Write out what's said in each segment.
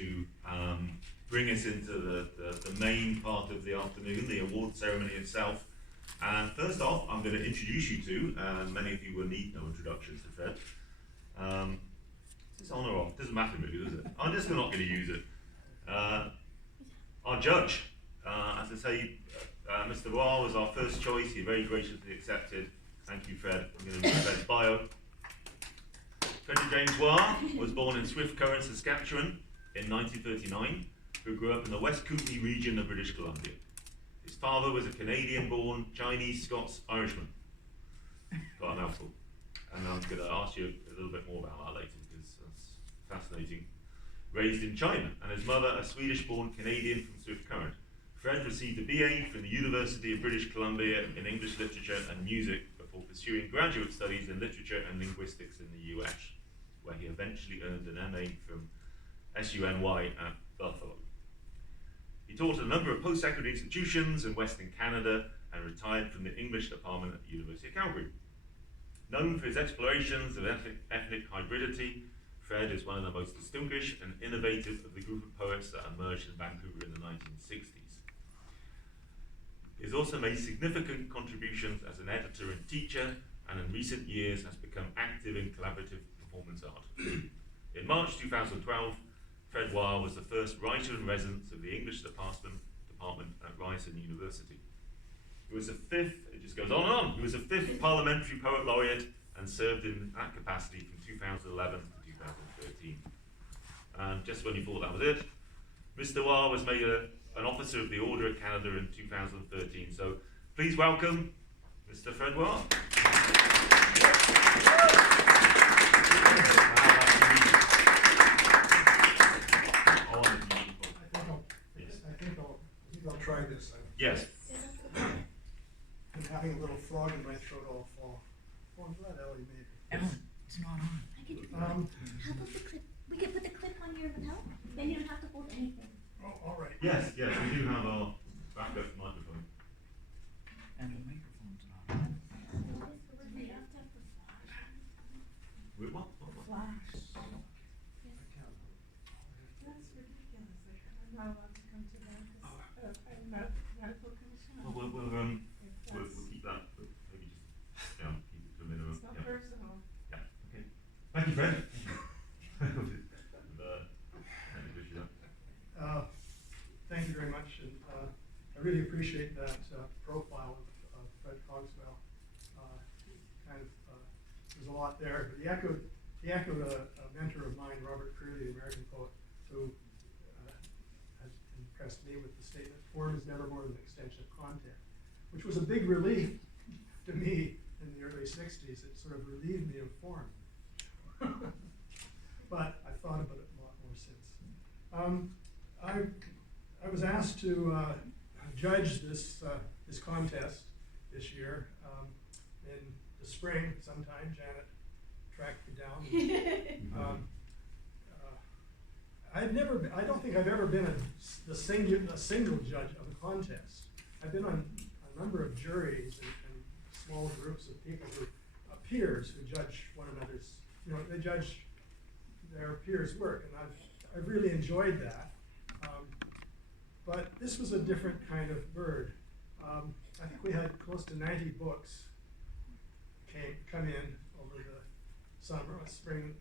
to bring us into the main part of the afternoon, the award ceremony itself. And first off, I'm going to introduce you to, and many of you will need no introductions to Fred. Is this on or off? Doesn't matter really, does it? I'm just not going to use it. Our judge, as I say, Mr. Wah was our first choice. He very graciously accepted. Thank you, Fred. I'm going to read Fred's bio. Frederick James Wah was born in Swift Current, Saskatchewan in 1939, who grew up in the West Kootenay region of British Columbia. His father was a Canadian-born Chinese Scots Irishman. Got a mouthful. And I'm going to ask you a little bit more about that later because that's fascinating. Raised in China, and his mother a Swedish-born Canadian from Swift Current. Fred received a BA from the University of British Columbia in English Literature and Music before pursuing graduate studies in literature and linguistics in the US, where he eventually earned an MA from SUNY at Buffalo. He taught at a number of post-secondary institutions in Western Canada and retired from the English department at the University of Calgary. Known for his explorations of ethnic hybridity, Fred is one of the most distinguished and innovative of the group of poets that emerged in Vancouver in the 1960s. He has also made significant contributions as an editor and teacher, and in recent years has become active in collaborative performance art. In March 2012, Fred Wah was the first writer-in-residence of the English department at Ryerson University. He was the fifth, it just goes on and on, he was the fifth Parliamentary Poet Laureate and served in that capacity from 2011 to 2013. And just when you thought that was it, Mr. Wah was made an Officer of the Order of Canada in 2013. So please welcome Mr. Fred Wah. I think I'll try this. Yes. I'm having a little frog in my throat all fall. Oh, I'm glad Ellie made it. It's not on. I can do that. How about the clip? We can put the clip on your lapel, then you don't have to hold anything. Oh, all right. Yes, we do have our backup microphone. And the microphone's not on. With what? Flash. That's ridiculous. I'm not allowed to come to that because I'm not medical condition. Well, we'll keep that, but maybe just keep it to a minimum. It's not personal. Yeah, okay. Thank you, Fred. Thank you very much, and I really appreciate that profile of Fred Cogswell. There's a lot there. But he echoed a mentor of mine, Robert Creeley, the American poet, who has impressed me with the statement, "Form is never more than an extension of content," which was a big relief to me in the early 60s. It sort of relieved me of form. But I've thought about it a lot more since. I was asked to judge this contest this year in the spring sometime. Janet tracked me down. I don't think I've ever been a single judge of a contest. I've been on a number of juries and small groups of people who peers who judge one another's. They judge their peers' work, and I've really enjoyed that. But this was a different kind of bird. I think we had close to 90 books come in over the summer, spring,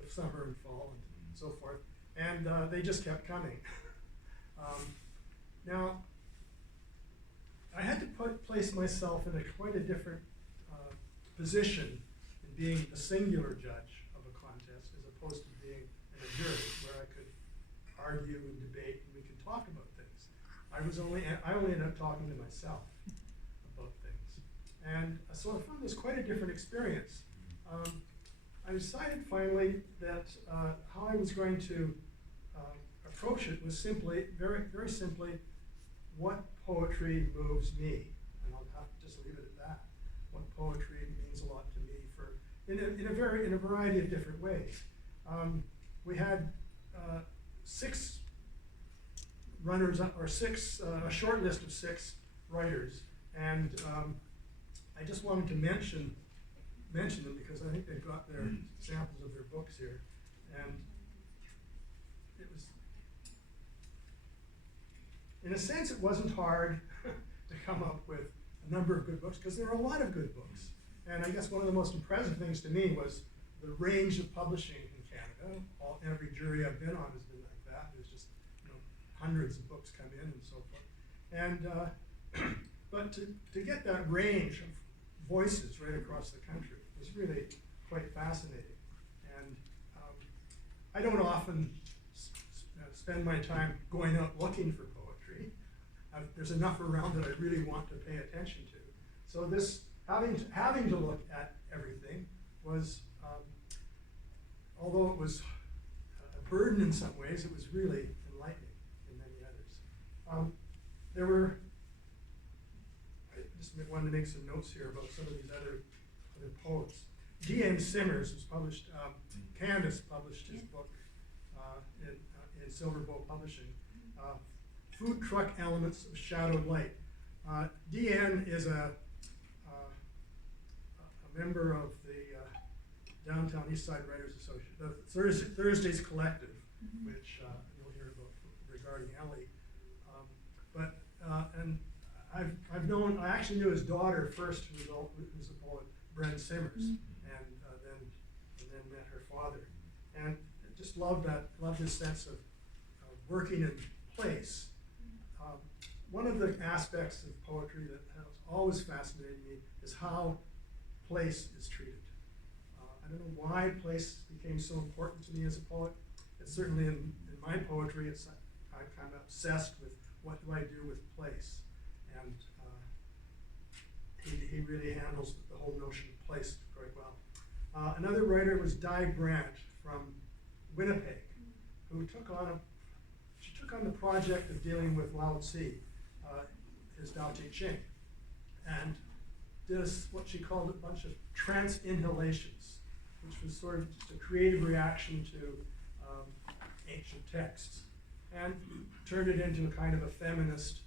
the summer and fall, and so forth, and they just kept coming. Now, I had to place myself in quite a different position in being the singular judge of a contest as opposed to being in a jury where I could argue and debate and we could talk about things. I only ended up talking to myself about things. And so I found this quite a different experience. I decided finally that how I was going to approach it was simply, very, very simply, what poetry moves me. And I'll have to just leave it at that. What poetry means a lot to me in a variety of different ways. We had 6 runners up, or a short list of 6 writers, and I just wanted to mention them because I think they've got their samples of their books here, and it was in a sense, it wasn't hard to come up with a number of good books, because there are a lot of good books. And I guess one of the most impressive things to me was the range of publishing in Canada. Every jury I've been on has been like that. There's just hundreds of books come in and so forth. And but to get that range of voices right across the country was really quite fascinating. And I don't often spend my time going out looking for poetry. There's enough around that I really want to pay attention to. So this having to look at everything was, although it was a burden in some ways, it was really enlightening in many others. I just wanted to make some notes here about some of these other poets. D.N. Simmers was published, Candace published his book in Silver Bow Publishing, Food Truck Elements of Shadowed Light. D.N. is a member of the Downtown East Side Writers Association, the Thursdays Collective, which you'll hear about regarding Ellie. And I actually knew his daughter first, who's a poet, Bren Simmers, and then met her father. And I just loved this sense of working in place. One of the aspects of poetry that has always fascinated me is how place is treated. I don't know why place became so important to me as a poet. It's certainly in my poetry, I'm kind of obsessed with what do I do with place. And he really handles the whole notion of place quite well. Another writer was Di Brandt from Winnipeg, who took on the project of dealing with Lao Tzu, his Tao Te Ching, and did what she called a bunch of trance inhalations, which was sort of just a creative reaction to ancient texts, and turned it into a kind of a feminist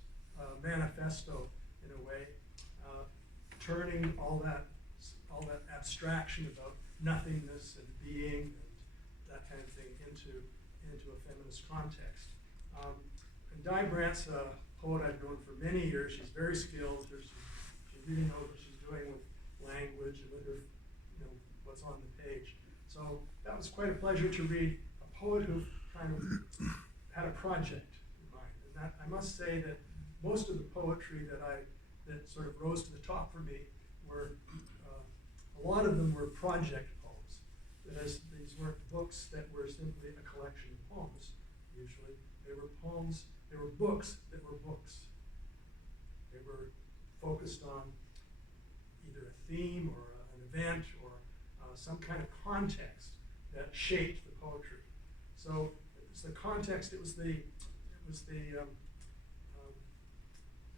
manifesto in a way, turning all that abstraction about nothingness and being and that kind of thing into a feminist context. And Di Brandt's a poet I've known for many years. She's very skilled. She really knows what she's doing with language and with her, what's on the page. So that was quite a pleasure to read a poet who kind of had a project in mind. And that, I must say that most of the poetry that sort of rose to the top for me were, a lot of them were project poems. That is, these weren't books that were simply a collection of poems, usually. They were poems, they were books that were books. They were focused on either a theme or an event or some kind of context that shaped the poetry. So it was the context, it was the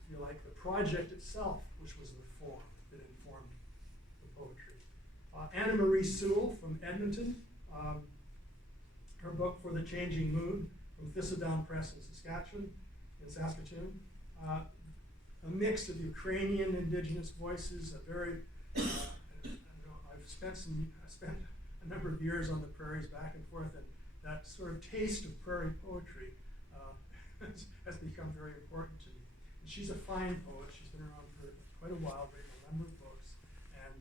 if you like, the project itself, which was the form that informed the poetry. Anna Marie Sewell from Edmonton, her book For the Changing Mood, from Thistledown Press in Saskatoon. A mix of Ukrainian indigenous voices, a very, I spent a number of years on the prairies back and forth, and that sort of taste of prairie poetry has become very important to me. And she's a fine poet. She's been around for quite a while, written a number of books, and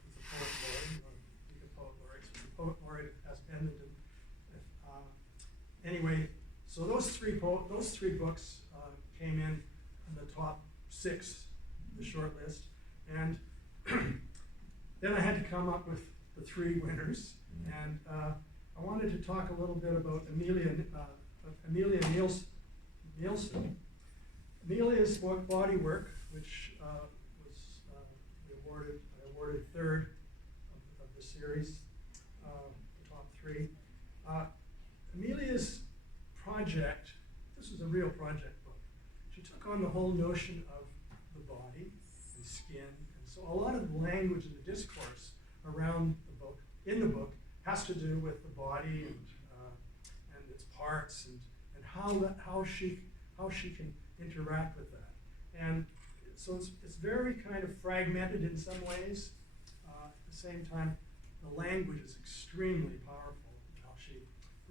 was a poet laureate, a poet laureate. She was a poet laureate at Edmonton. Anyway, so those three books came in the top 6, the short list, and then I had to come up with the 3 winners, and I wanted to talk a little bit about Amelia Nielsen. Amelia's body work, which was I awarded 3rd of the series, the top 3. Amelia's project, this was a real project book. She took on the whole notion of the body and skin, and so a lot of the language and the discourse around the book, in the book, has to do with the body and its parts and how she can interact with that. And so it's very kind of fragmented in some ways. At the same time, the language is extremely powerful, how she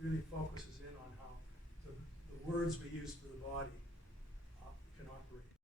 really focuses in on how the words we use for the body can operate.